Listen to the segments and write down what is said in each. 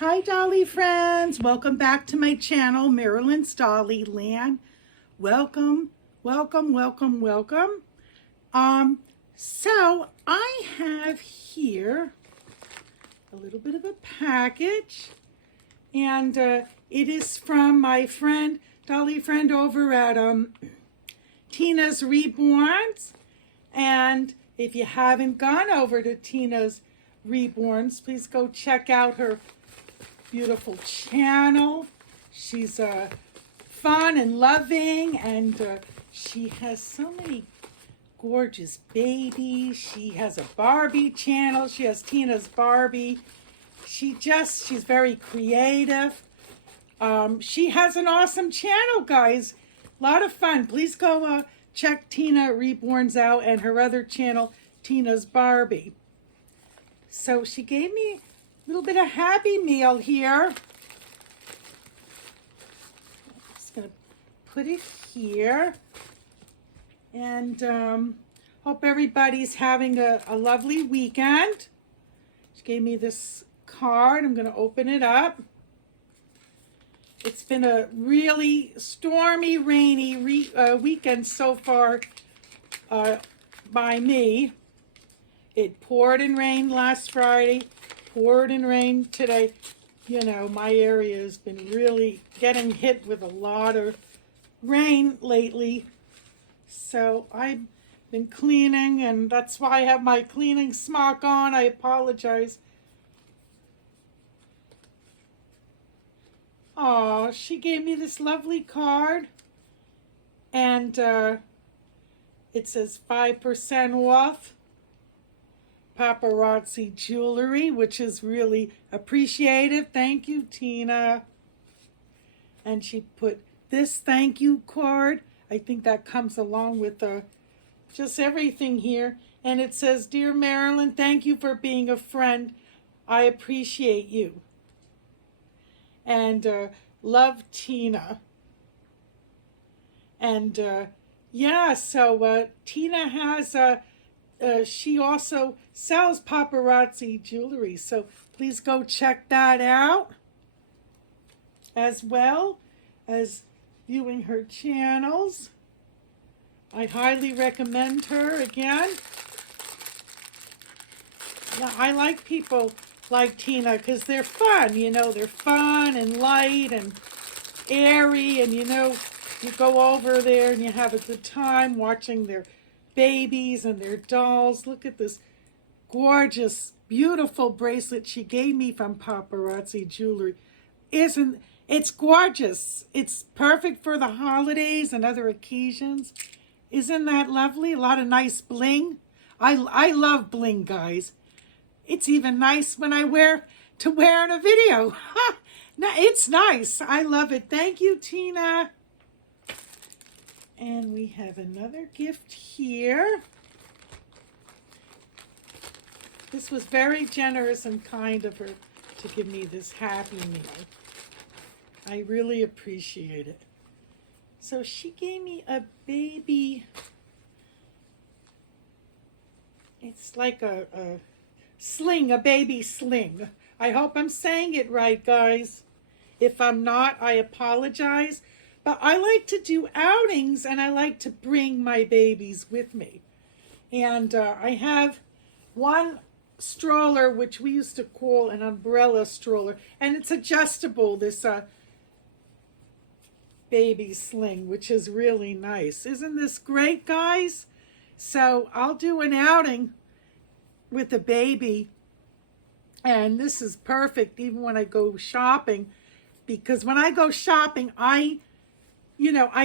Hi Dolly friends, welcome back to my channel, Marilyn's Dolly Land. Welcome, welcome, welcome, welcome. So I have here a little bit of a package, and it is from my friend, Dolly friend over at Tina's Reborns. And if you haven't gone over to Tina's Reborns, please go check out her beautiful channel. She's fun and loving, and she has so many gorgeous babies. She has a Barbie channel. She has Tina's Barbie. She's very creative. She has an awesome channel, guys. A lot of fun. Please go check Tina Reborns out and her other channel, Tina's Barbie. So she gave me a little bit of Happy Meal here. I'm just going to put it here. And hope everybody's having a lovely weekend. She gave me this card. I'm going to open it up. It's been a really stormy, rainy weekend so far by me. It poured and rained last Friday, poured and rained today. You know, my area has been really getting hit with a lot of rain lately. So I've been cleaning, and that's why I have my cleaning smock on. I apologize. Oh, she gave me this lovely card, and it says 5% off paparazzi jewelry, which is really appreciated. Thank you, Tina. And she put this thank you card. I think that comes along with just everything here. And it says, "Dear Marilyn, thank you for being a friend. I appreciate you. And love, Tina." And yeah, so Tina has she also sells paparazzi jewelry, so please go check that out, as well as viewing her channels. I highly recommend her again. I like people like Tina because they're fun, you know, they're fun and light and airy, and you know, you go over there and you have a good time watching their babies and their dolls. Look at this gorgeous, beautiful bracelet she gave me from Paparazzi Jewelry. It's gorgeous. It's perfect for the holidays and other occasions. Isn't that lovely? A lot of nice bling. I love bling, guys. It's even nice when I wear in a video. It's nice. I love it. Thank you, Tina. And we have another gift here. This was very generous and kind of her to give me this Happy Meal. I really appreciate it. So she gave me a baby. It's like a sling, a baby sling. I hope I'm saying it right, guys. If I'm not, I apologize. But I like to do outings, and I like to bring my babies with me. And I have one stroller, which we used to call an umbrella stroller, and it's adjustable, this baby sling, which is really nice. Isn't this great, guys? So I'll do an outing with the baby, and this is perfect even when I go shopping, because when I go shopping, I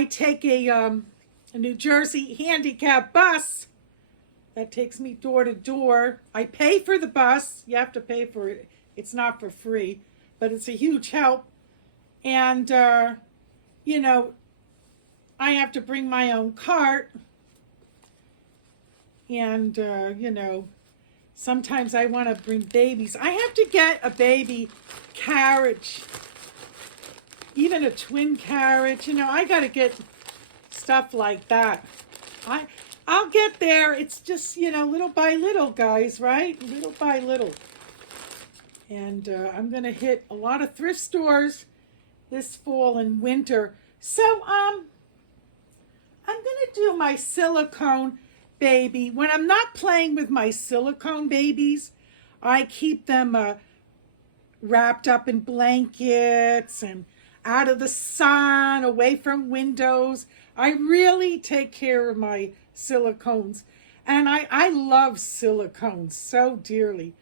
take a New Jersey handicap bus that takes me door to door. I pay for the bus. You have to pay for it. It's not for free, but it's a huge help. And, you know, I have to bring my own cart. And, you know, sometimes I want to bring babies. I have to get a baby carriage, even a twin carriage. You know, I got to get stuff like that. I'll get there. It's just, you know, little by little, guys, right? Little by little. And I'm going to hit a lot of thrift stores this fall and winter. So I'm going to do my silicone baby. When I'm not playing with my silicone babies, I keep them wrapped up in blankets and out of the sun, away from windows. I really take care of my silicones. And I love silicones so dearly.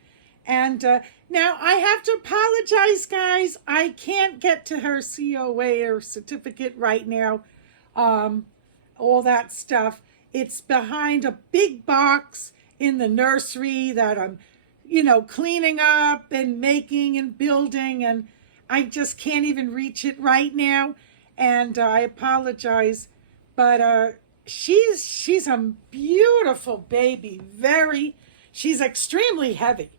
And now I have to apologize, guys. I can't get to her COA or certificate right now. All that stuff. It's behind a big box in the nursery that I'm, cleaning up and making and building. And I just can't even reach it right now. And I apologize. But she's a beautiful baby. She's extremely heavy.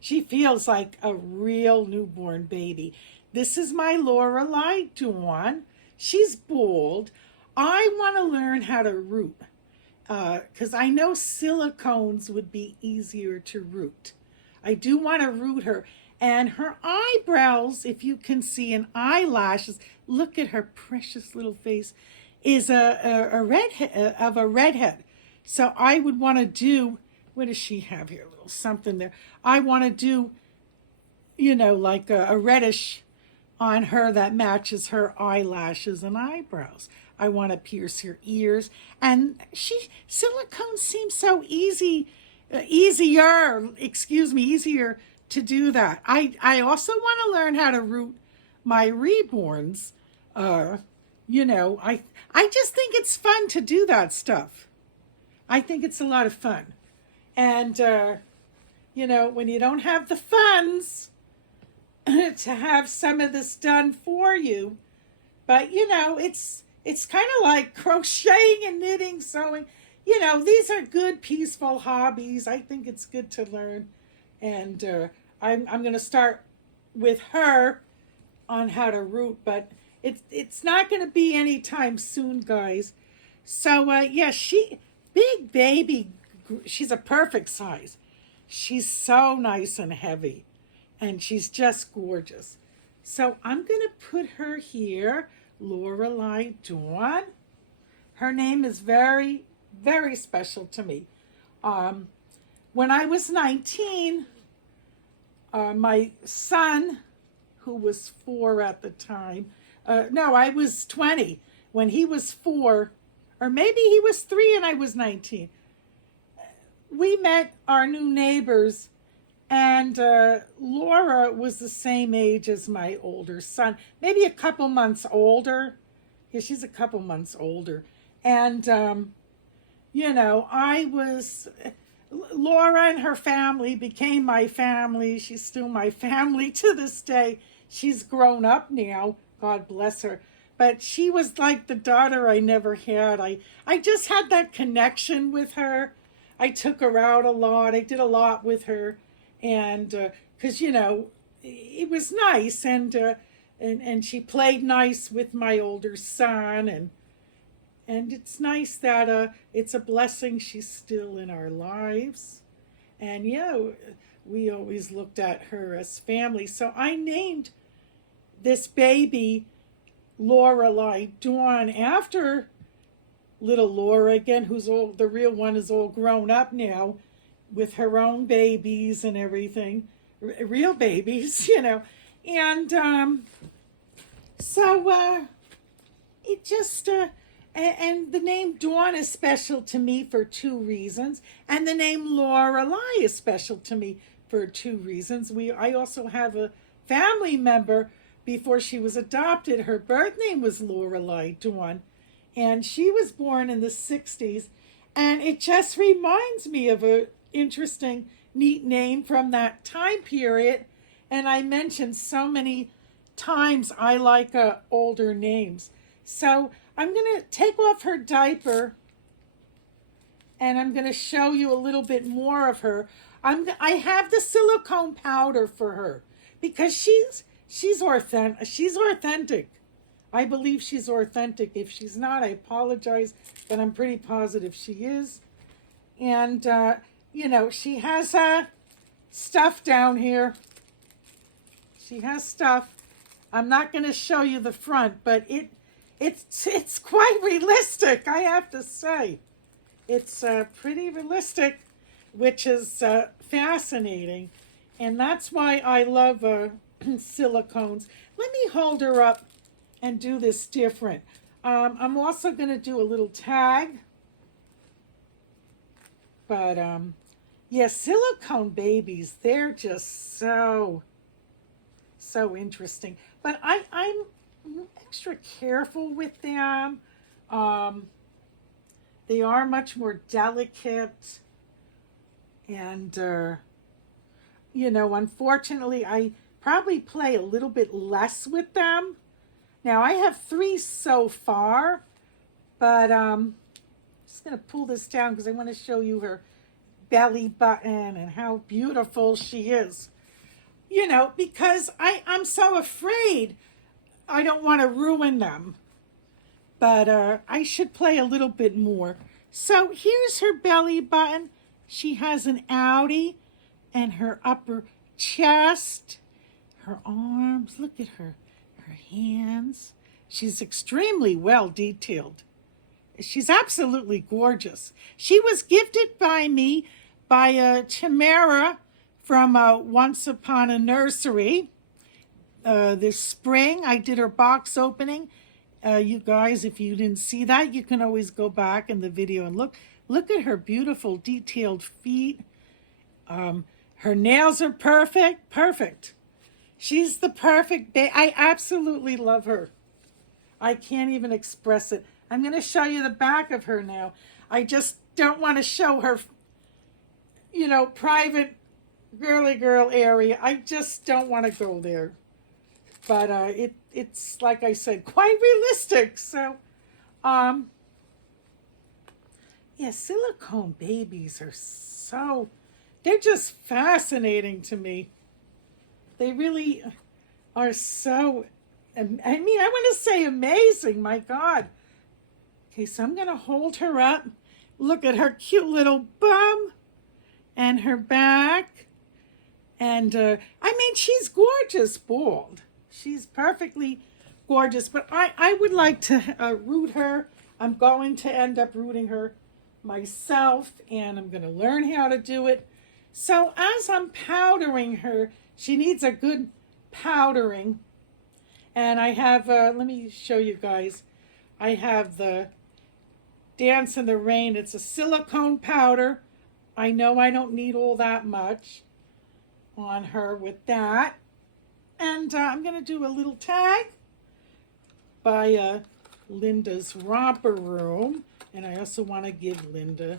She feels like a real newborn baby. This is my Lorelei Dawn. She's bald. I want to learn how to root because I know silicones would be easier to root. I do want to root her. And her eyebrows, if you can see, and eyelashes, look at her precious little face, is a redhead. So I would want to do, what does she have here? A little something there. I want to do, like a reddish on her that matches her eyelashes and eyebrows. I want to pierce her ears. And silicone seems so easier to do that. I also want to learn how to root my reborns. I just think it's fun to do that stuff. I think it's a lot of fun. And, when you don't have the funds to have some of this done for you, but, it's kind of like crocheting and knitting, sewing. These are good, peaceful hobbies. I think it's good to learn. And I'm going to start with her on how to root, but it's not going to be anytime soon, guys. So, big baby, she's a perfect size. She's so nice and heavy, and she's just gorgeous. So I'm going to put her here, Lorelei Dawn. Her name is very, very special to me. When I was 19, my son, who was 4 at the time, I was 20. When he was 4, or maybe he was 3 and I was 19, we met our new neighbors, and Laura was the same age as my older son, maybe a couple months older. Yeah, she's a couple months older. And, Laura and her family became my family. She's still my family to this day. She's grown up now, God bless her. But she was like the daughter I never had. I just had that connection with her. I took her out a lot. I did a lot with her. And because, it was nice. And she played nice with my older son. And it's nice that it's a blessing she's still in our lives. And, we always looked at her as family. So I named this baby Lorelei Dawn after little Laura again, the real one is all grown up now with her own babies and everything, real babies, And it just, and the name Dawn is special to me for 2 reasons. And the name Lorelei is special to me for 2 reasons. I also have a family member. Before she was adopted, her birth name was Lorelei Dawn, and she was born in the 60s, and it just reminds me of an interesting, neat name from that time period. And I mentioned so many times I like older names. So I'm going to take off her diaper, and I'm going to show you a little bit more of her. I have the silicone powder for her because she's authentic. I believe she's authentic. If she's not, I apologize, but I'm pretty positive she is. And, she has stuff down here. She has stuff. I'm not going to show you the front, but it's quite realistic, I have to say. It's pretty realistic, which is fascinating. And that's why I love silicones. Let me hold her up and do this different. I'm also going to do a little tag. But, yeah, silicone babies, they're just so interesting. But I'm extra careful with them. They are much more delicate. And, you know, unfortunately, I probably play a little bit less with them. Now, I have 3 so far, but I'm just going to pull this down because I want to show you her belly button and how beautiful she is. You know, because I'm so afraid I don't want to ruin them. But I should play a little bit more. So here's her belly button. She has an outie and her upper chest, her arms. Look at her hands. She's extremely well detailed. She's absolutely gorgeous. She was gifted by me by Chimera from Once Upon a Nursery. This spring, I did her box opening. You guys, if you didn't see that, you can always go back in the video and look. Look at her beautiful detailed feet. Her nails are perfect. Perfect. She's the perfect baby. I absolutely love her. I can't even express it. I'm going to show you the back of her now. I just don't want to show her, you know, private girly girl area. I just don't want to go there. But it's, like I said, quite realistic. So, yeah, silicone babies are so, they're just fascinating to me. They really are so, I mean, I want to say amazing, my God. Okay, so I'm going to hold her up. Look at her cute little bum and her back. And, I mean, she's gorgeous bald. She's perfectly gorgeous. But I would like to root her. I'm going to end up rooting her myself. And I'm going to learn how to do it. So as I'm powdering her, she needs a good powdering. And I have, let me show you guys. I have the Dance in the Rain. It's a silicone powder. I know I don't need all that much on her with that. And I'm going to do a little tag by Linda's Romper Room. And I also want to give Linda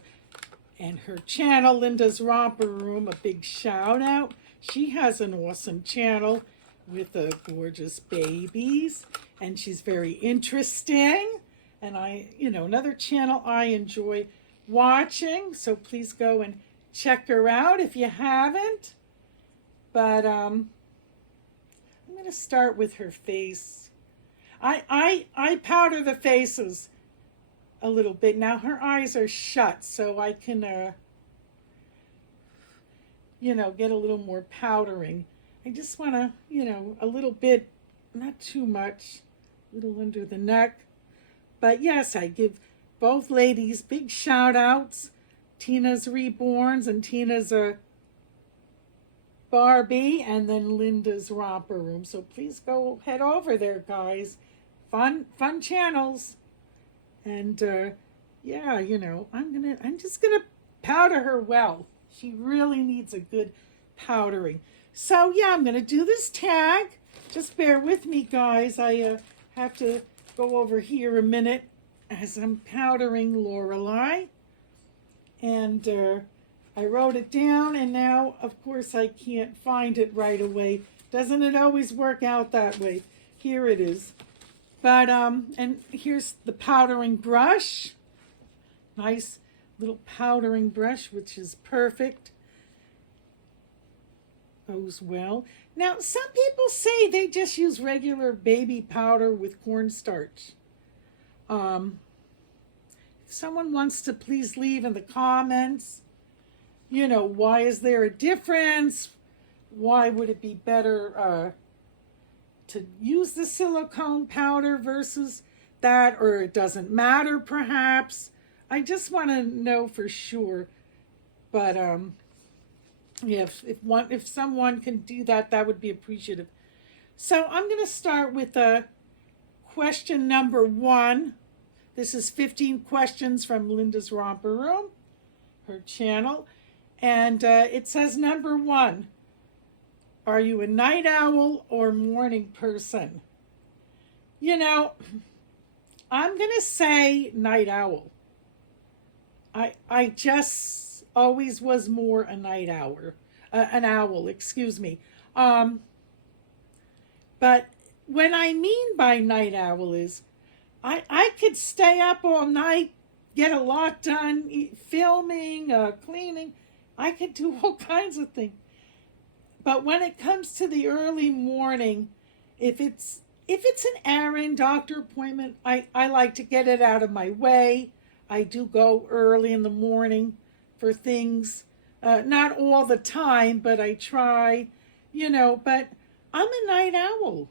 and her channel, Linda's Romper Room, a big shout out. She has an awesome channel with gorgeous babies. And she's very interesting. And you know, another channel I enjoy watching. So please go and check her out if you haven't. But I'm going to start with her face. I powder the faces a little bit. Now her eyes are shut, so I can, you know, get a little more powdering. I just want to, you know, a little bit, not too much, a little under the neck. But yes, I give both ladies big shout outs. Tina's Reborns and Tina's Barbie, and then Linda's Romper Room. So please go head over there, guys. Fun channels. And yeah, you know, I'm just gonna powder her well. She really needs a good powdering. So yeah, I'm gonna do this tag. Just bear with me, guys. I have to go over here a minute as I'm powdering Lorelei. And I wrote it down, and now, of course, I can't find it right away. Doesn't it always work out that way? Here it is. But, and here's the powdering brush. Nice little powdering brush, which is perfect. Goes well. Now, some people say they just use regular baby powder with cornstarch. If someone wants to, please leave in the comments, you know, why is there a difference? Why would it be better to use the silicone powder versus that, or it doesn't matter perhaps. I just want to know for sure. But yeah, if someone can do that, that would be appreciative. So I'm going to start with question number 1. This is 15 questions from Linda's Romper Room, her channel. And it says number 1, are you a night owl or morning person? You know, I'm going to say night owl. I just always was more a night owl, an owl, excuse me. But what I mean by night owl is I could stay up all night, get a lot done, filming, cleaning. I could do all kinds of things. But when it comes to the early morning, if it's an errand, doctor appointment, I like to get it out of my way. I do go early in the morning for things. Not all the time, but I try, but I'm a night owl.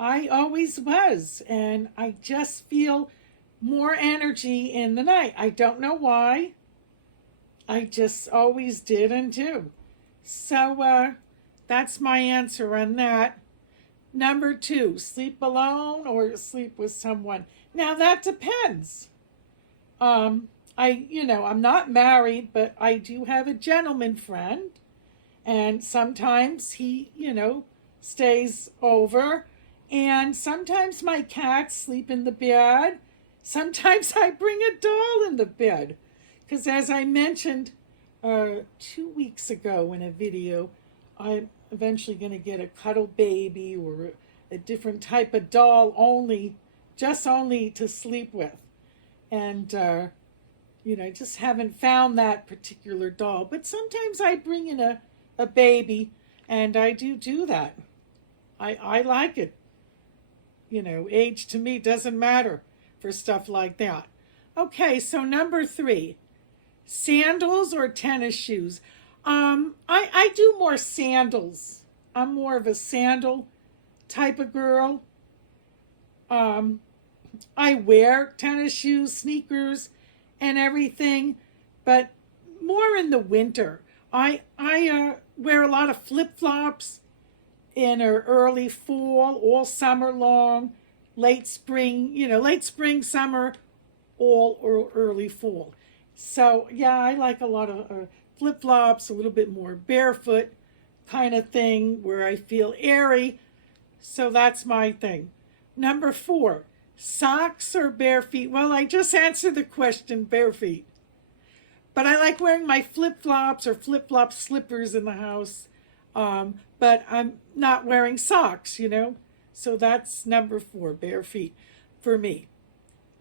I always was, and I just feel more energy in the night. I don't know why. I just always did and do. So that's my answer on that. Number 2, sleep alone or sleep with someone. Now that depends. I'm not married, but I do have a gentleman friend, and sometimes he, stays over, and sometimes my cats sleep in the bed. Sometimes I bring a doll in the bed, because as I mentioned 2 weeks ago in a video, I'm eventually going to get a cuddle baby or a different type of doll only to sleep with. And, I just haven't found that particular doll. But sometimes I bring in a baby, and I do that. I like it. Age to me doesn't matter for stuff like that. Okay, so number 3, sandals or tennis shoes? I do more sandals. I'm more of a sandal type of girl. I wear tennis shoes, sneakers, and everything, but more in the winter. I wear a lot of flip-flops in early fall, all summer long, late spring, summer, all early fall. So yeah, I like a lot of flip-flops, a little bit more barefoot kind of thing where I feel airy. So that's my thing. Number 4, socks or bare feet? Well, I just answered the question, bare feet. But I like wearing my flip-flops or flip-flop slippers in the house. But I'm not wearing socks, So that's number 4, bare feet for me.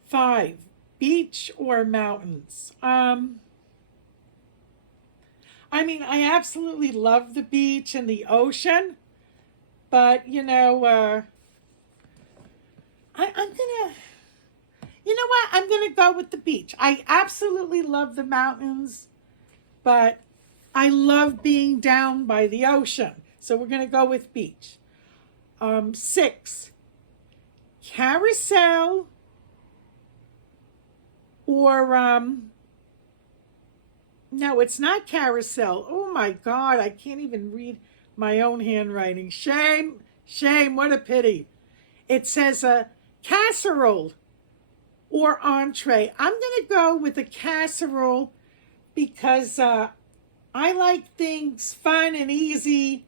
5, beach or mountains? I absolutely love the beach and the ocean, but, I'm gonna go with the beach. I absolutely love the mountains, but I love being down by the ocean. So we're gonna go with beach. 6, carousel or no, it's not carousel. Oh my God, I can't even read my own handwriting. Shame, what a pity. It says casserole or entree. I'm going to go with a casserole because I like things fun and easy.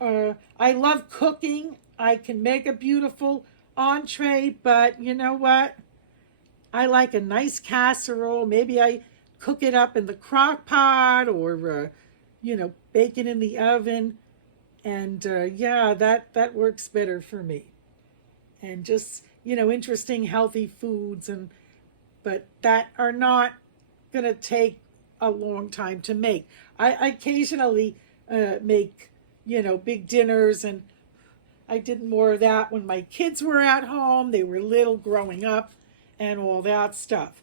I love cooking. I can make a beautiful entree, but you know what? I like a nice casserole. Maybe I cook it up in the crock pot or, bake it in the oven. And that works better for me. And just, interesting, healthy foods, but that are not going to take a long time to make. I occasionally make, big dinners, and I did more of that when my kids were at home. They were little growing up and all that stuff.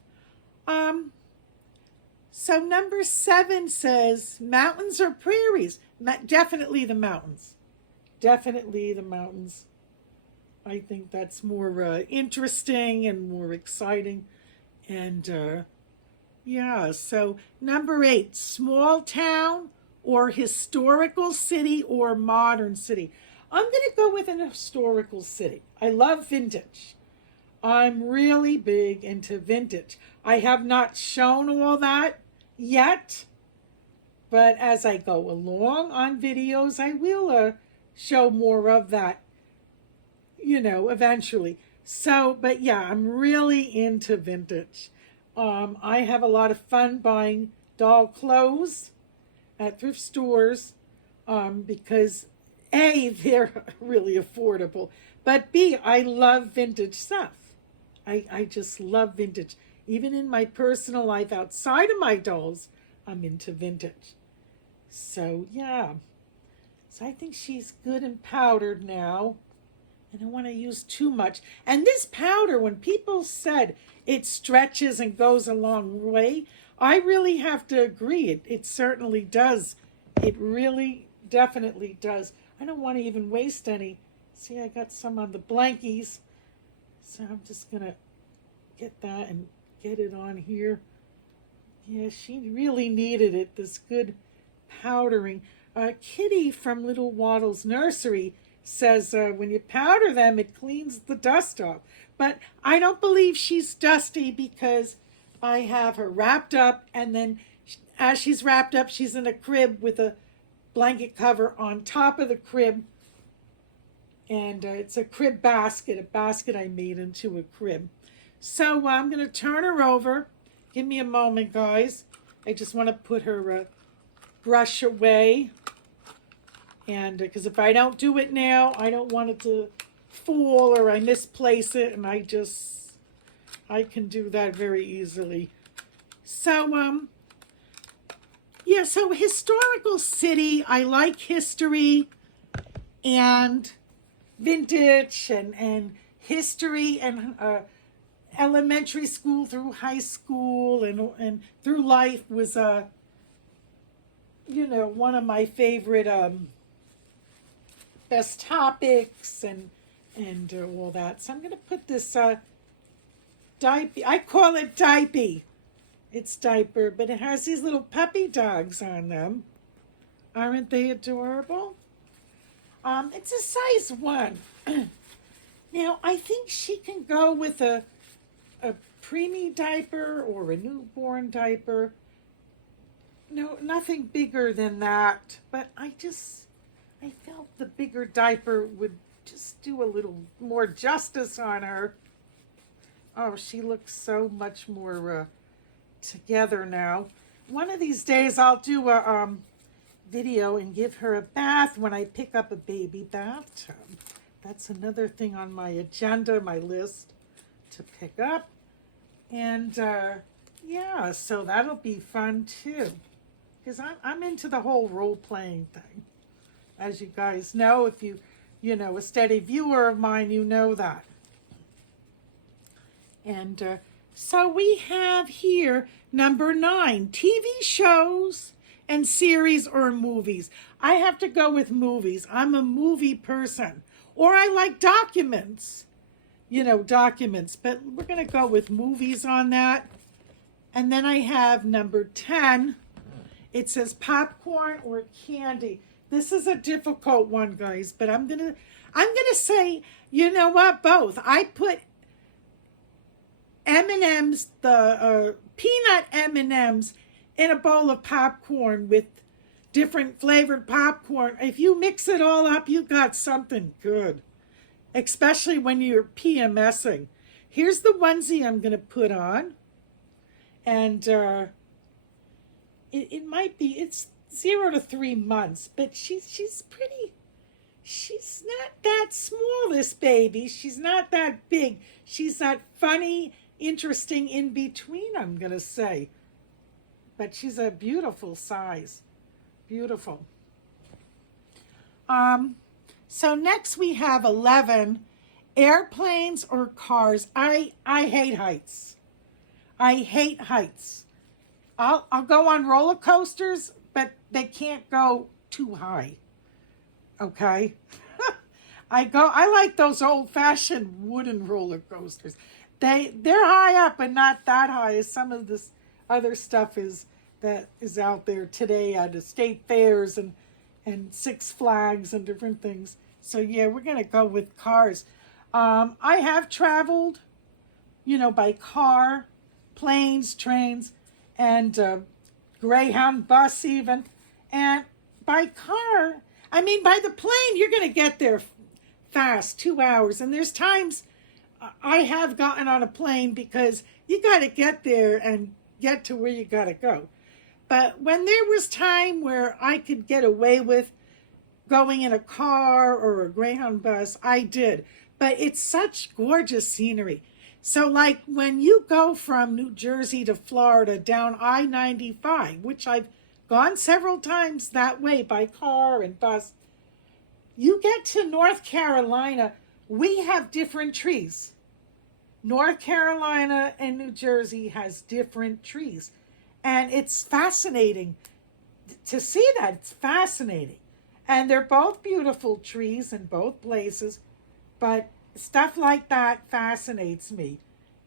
So number 7 says mountains or prairies? Definitely the mountains. definitely the mountains. I think that's more interesting and more exciting. And yeah, so number 8, small town or historical city or modern city. I'm going to go with an historical city. I love vintage. I'm really big into vintage. I have not shown all that yet, but as I go along on videos, I will show more of that, eventually. So, but yeah, I'm really into vintage. I have a lot of fun buying doll clothes at thrift stores because A, they're really affordable, but B, I love vintage stuff. I just love vintage. Even in my personal life outside of my dolls, I'm into vintage. So yeah. So I think she's good and powdered now. I don't want to use too much. And this powder, when people said it stretches and goes a long way, I really have to agree. It certainly does. It really definitely does. I don't want to even waste any. See, I got some on the blankies. So I'm just going to get that and get it on here. Yeah, she really needed it, this good powdering. Kitty from Little Wattle's Nursery says when you powder them, it cleans the dust off. But I don't believe she's dusty because I have her wrapped up, and then as she's wrapped up, she's in a crib with a blanket cover on top of the crib. And it's a crib basket, a basket I made into a crib. So I'm going to turn her over. Give me a moment, guys. I just want to put her brush away. And because if I don't do it now, I don't want it to fall or I misplace it. And I can do that very easily. So, yeah, so historical city. I like history and vintage and history and elementary school through high school and through life was one of my favorite best topics and all that. So I'm going to put this diaper. I call it diaper. It's diaper, but it has these little puppy dogs on them. Aren't they adorable? It's a size 1. Now, I think she can go with a preemie diaper or a newborn diaper. No, nothing bigger than that. But I felt the bigger diaper would just do a little more justice on her. Oh, she looks so much more together now. One of these days I'll do a video and give her a bath when I pick up a baby bathtub. That's another thing on my agenda, my list to pick up. And yeah, so that'll be fun too. Because I'm into the whole role-playing thing. As you guys know, if a steady viewer of mine, you know that. And so we have here number 9, TV shows and series or movies. I have to go with movies. I'm a movie person. Or I like documents. Documents. But we're going to go with movies on that. And then I have number 10. It says popcorn or candy. This is a difficult one, guys, but I'm gonna say, you know what, both. I put M&Ms, the peanut M&Ms, in a bowl of popcorn with different flavored popcorn. If you mix it all up, you got something good, especially when you're PMSing. Here's the onesie I'm gonna put on, and it might be, it's 0 to 3 months, but she's pretty. She's not that small, this baby. She's not that big. She's that funny, interesting in between, I'm going to say. But she's a beautiful size. Beautiful. So next we have 11, airplanes or cars. I hate heights. I hate heights. I'll go on roller coasters, but they can't go too high. Okay? I like those old-fashioned wooden roller coasters. They're high up, but not that high as some of this other stuff that is out there today at the state fairs and Six Flags and different things. So yeah, we're gonna go with cars. I have traveled, by car, planes, trains, and Greyhound bus even. And by car, by the plane, you're going to get there fast, 2 hours. And there's times I have gotten on a plane because you got to get there and get to where you got to go. But when there was time where I could get away with going in a car or a Greyhound bus, I did. But it's such gorgeous scenery. So like when you go from New Jersey to Florida down I-95, which I've gone several times that way by car and bus, you get to North Carolina, we have different trees. North Carolina and New Jersey has different trees. And it's fascinating to see that. It's fascinating. And they're both beautiful trees in both places, but stuff like that fascinates me.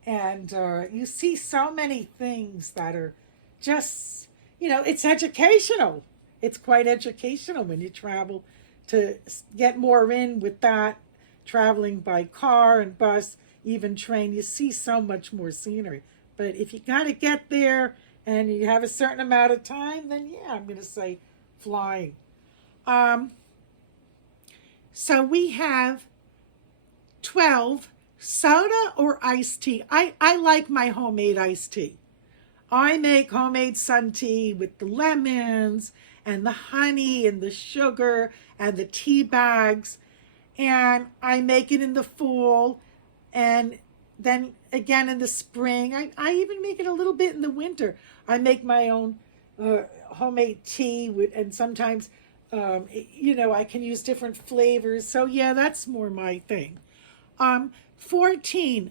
And you see so many things that are just, it's educational. It's quite educational when you travel to get more in with that, traveling by car and bus, even train. You see so much more scenery. But if you got to get there and you have a certain amount of time, then yeah, I'm going to say flying. So we have 12, soda or iced tea. I like my homemade iced tea. I make homemade sun tea with the lemons and the honey and the sugar and the tea bags. And I make it in the fall and then again in the spring. I even make it a little bit in the winter. I make my own homemade tea and sometimes, I can use different flavors. So yeah, that's more my thing. 14,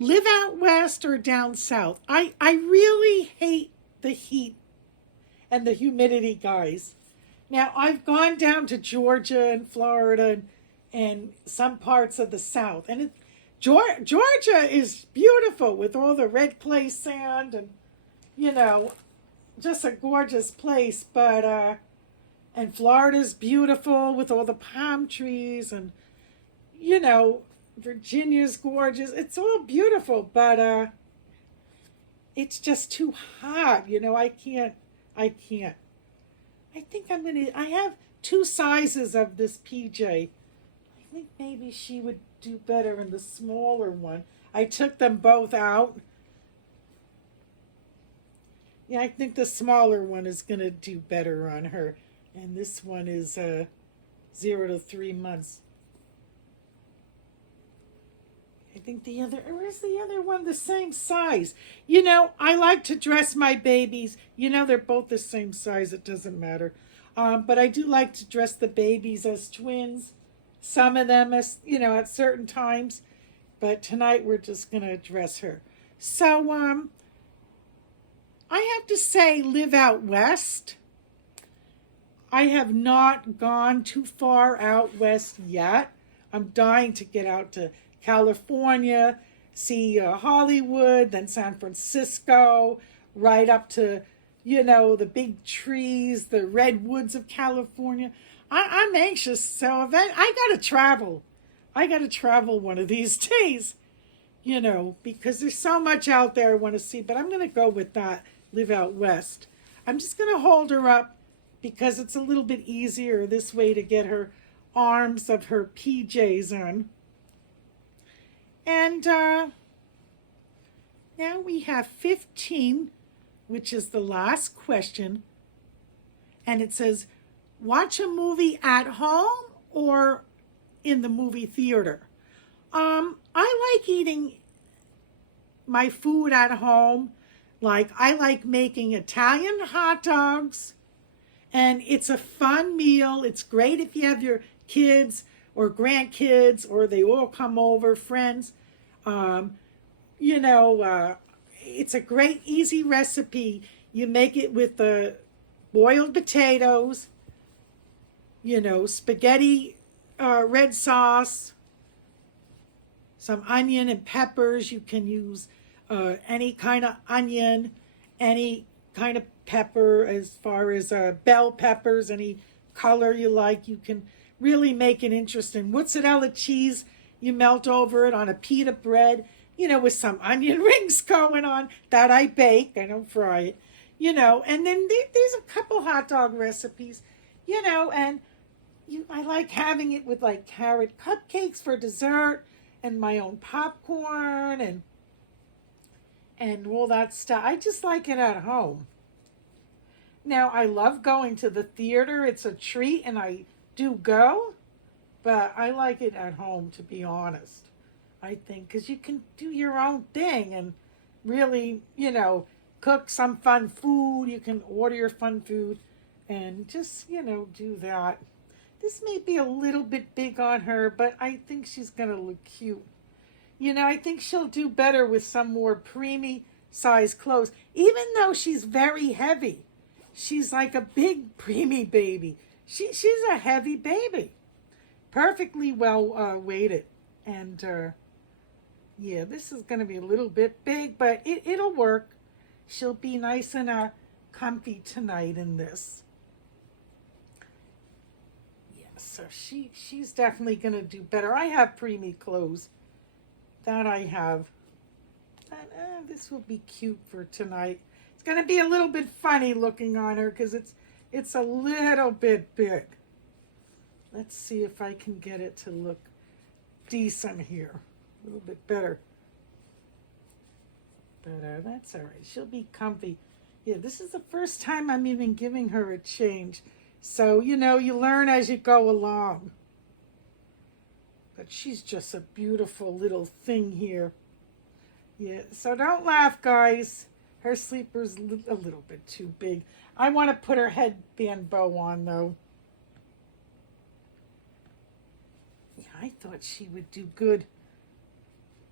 live out west or down south. I really hate the heat and the humidity, guys. Now, I've gone down to Georgia and Florida and some parts of the south. And Georgia is beautiful with all the red clay sand and, just a gorgeous place. But, and Florida's beautiful with all the palm trees and, Virginia's gorgeous. It's all beautiful, but it's just too hot. I can't. I think I have 2 sizes of this PJ. I think maybe she would do better in the smaller one. I took them both out. Yeah, I think the smaller one is going to do better on her. And this one is 0 to 3 months. I think where's the other one? The same size. I like to dress my babies. They're both the same size. It doesn't matter. But I do like to dress the babies as twins. Some of them as, at certain times. But tonight we're just going to dress her. So, I have to say live out west. I have not gone too far out west yet. I'm dying to get out to California, see Hollywood, then San Francisco, right up to, the big trees, the redwoods of California. I'm anxious, so I got to travel. I got to travel one of these days, because there's so much out there I want to see, but I'm going to go with that, live out west. I'm just going to hold her up because it's a little bit easier this way to get her arms of her PJs on. And now we have 15, which is the last question. And it says, watch a movie at home or in the movie theater? I like eating my food at home. I like making Italian hot dogs. And it's a fun meal. It's great if you have your kids or grandkids, or they all come over, friends. It's a great, easy recipe. You make it with the boiled potatoes, spaghetti red sauce, some onion and peppers. You can use any kind of onion, any kind of pepper, as far as bell peppers, any color you like. You can really make it interesting. Mozzarella cheese, you melt over it on a pita bread, with some onion rings going on that I bake. I don't fry it, And then there's a couple hot dog recipes, and I like having it with like carrot cupcakes for dessert and my own popcorn and all that stuff. I just like it at home. Now, I love going to the theater. It's a treat, and I do go, but I like it at home, to be honest. I think because you can do your own thing and really, cook some fun food. You can order your fun food and just, do that. This may be a little bit big on her, but I think she's going to look cute. I think she'll do better with some more preemie size clothes, even though she's very heavy. She's like a big preemie baby. She's a heavy baby. Perfectly well weighted. And yeah, this is going to be a little bit big, but it'll work. She'll be nice and comfy tonight in this. Yeah, so she's definitely going to do better. I have preemie clothes. That I have. And, this will be cute for tonight. It's going to be a little bit funny looking on her because it's a little bit big. Let's see if I can get it to look decent here. A little bit better. But that's all right. She'll be comfy. Yeah, this is the first time I'm even giving her a change. So, you learn as you go along. But she's just a beautiful little thing here. Yeah, so don't laugh, guys. Her sleeper's a little bit too big. I want to put her headband bow on, though. Yeah, I thought she would do good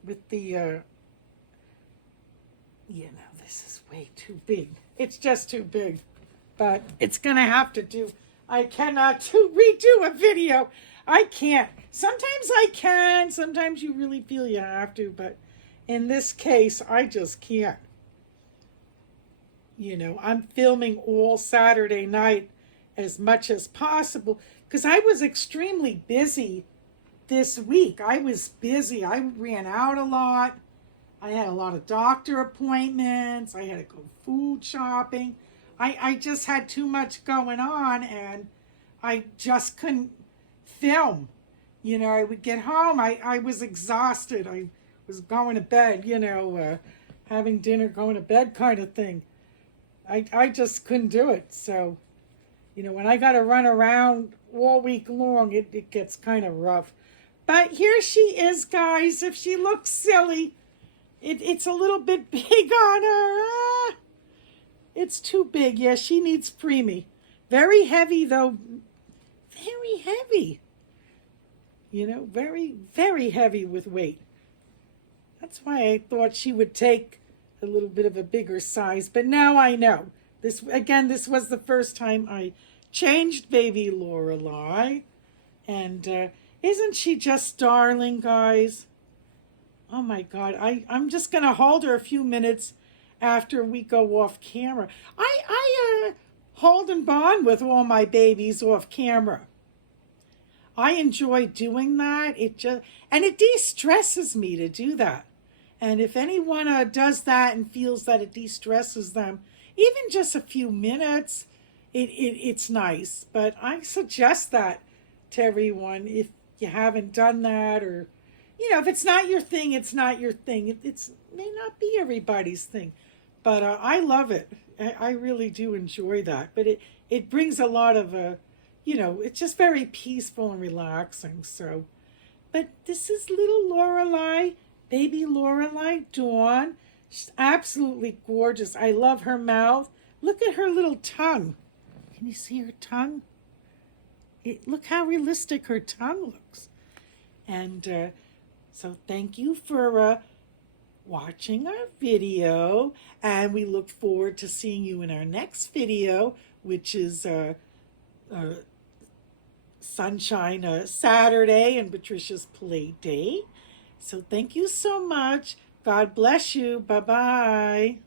with the... Yeah, no, this is way too big. It's just too big. But it's going to have to do. I cannot redo a video. I can't. Sometimes I can. Sometimes you really feel you have to. But in this case, I just can't. I'm filming all Saturday night as much as possible because I was extremely busy this week. I was busy. I ran out a lot. I had a lot of doctor appointments. I had to go food shopping. I just had too much going on and I just couldn't film. I would get home. I was exhausted. I was going to bed, having dinner, going to bed kind of thing. I just couldn't do it. So, when I got to run around all week long, it gets kind of rough. But here she is, guys. If she looks silly, it's a little bit big on her. It's too big. Yeah, she needs preemie. Very heavy, though. Very heavy. Very, very heavy with weight. That's why I thought she would take a little bit of a bigger size. But now I know. This was the first time I changed baby Lorelei. And isn't she just darling, guys? Oh, my God. I'm just going to hold her a few minutes after we go off camera. I hold and bond with all my babies off camera. I enjoy doing that. It de-stresses me to do that. And if anyone does that and feels that it de-stresses them, even just a few minutes, it's nice. But I suggest that to everyone if you haven't done that, or if it's not your thing, it's not your thing. It may not be everybody's thing, but I love it. I really do enjoy that. But it brings a lot of it's just very peaceful and relaxing. So, but this is little Lorelei, baby Lorelei Dawn. She's absolutely gorgeous. I love her mouth. Look at her little tongue. Can you see her tongue? Look how realistic her tongue looks. And so thank you for watching our video. And we look forward to seeing you in our next video, which is sunshine Saturday and Patricia's play day. So thank you so much. God bless you. Bye-bye.